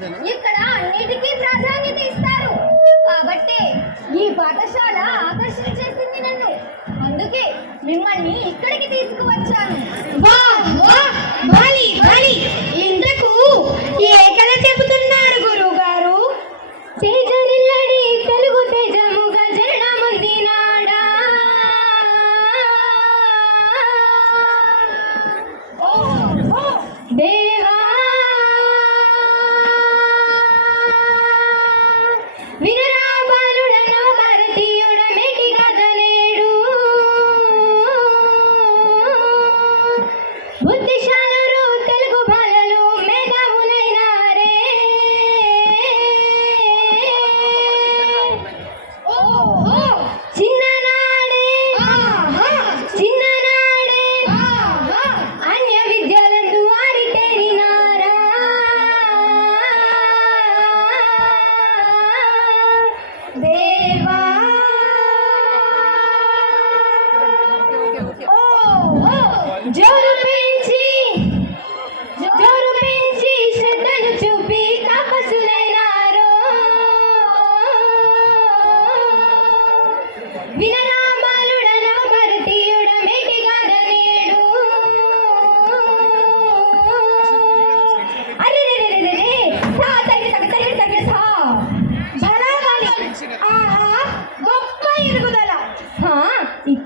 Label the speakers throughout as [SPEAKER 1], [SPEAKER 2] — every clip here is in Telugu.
[SPEAKER 1] ఇక్కడ అన్నిటికీ ప్రాధాన్యత ఇస్తారు. కాబట్టి ఈ పాఠశాల ఆకర్షణ చేసింది నన్ను. అందుకే మిమ్మల్ని ఇక్కడికి తీసుకువచ్చాను.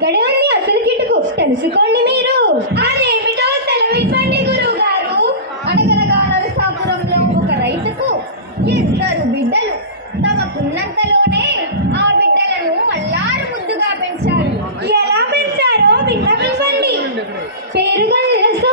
[SPEAKER 1] గడువుని అసలు కిటుకు తెలుసుకోండి మీరు.
[SPEAKER 2] అదేమిటో సెలవివ్వండి గురువు గారు
[SPEAKER 1] అనగనగానల సాపురంలో ఒక రైతుకు ఇద్దరు బిడ్డలు. తమకున్నంతలోనే ఆ బిడ్డలను అల్లారు ముద్దుగా పెంచారు.
[SPEAKER 2] ఎలా పెంచారో విన్నవివ్వండి.
[SPEAKER 1] పేరుగా తెలుసు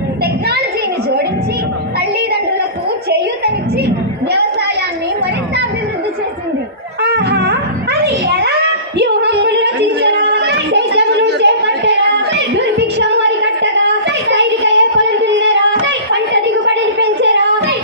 [SPEAKER 1] 对。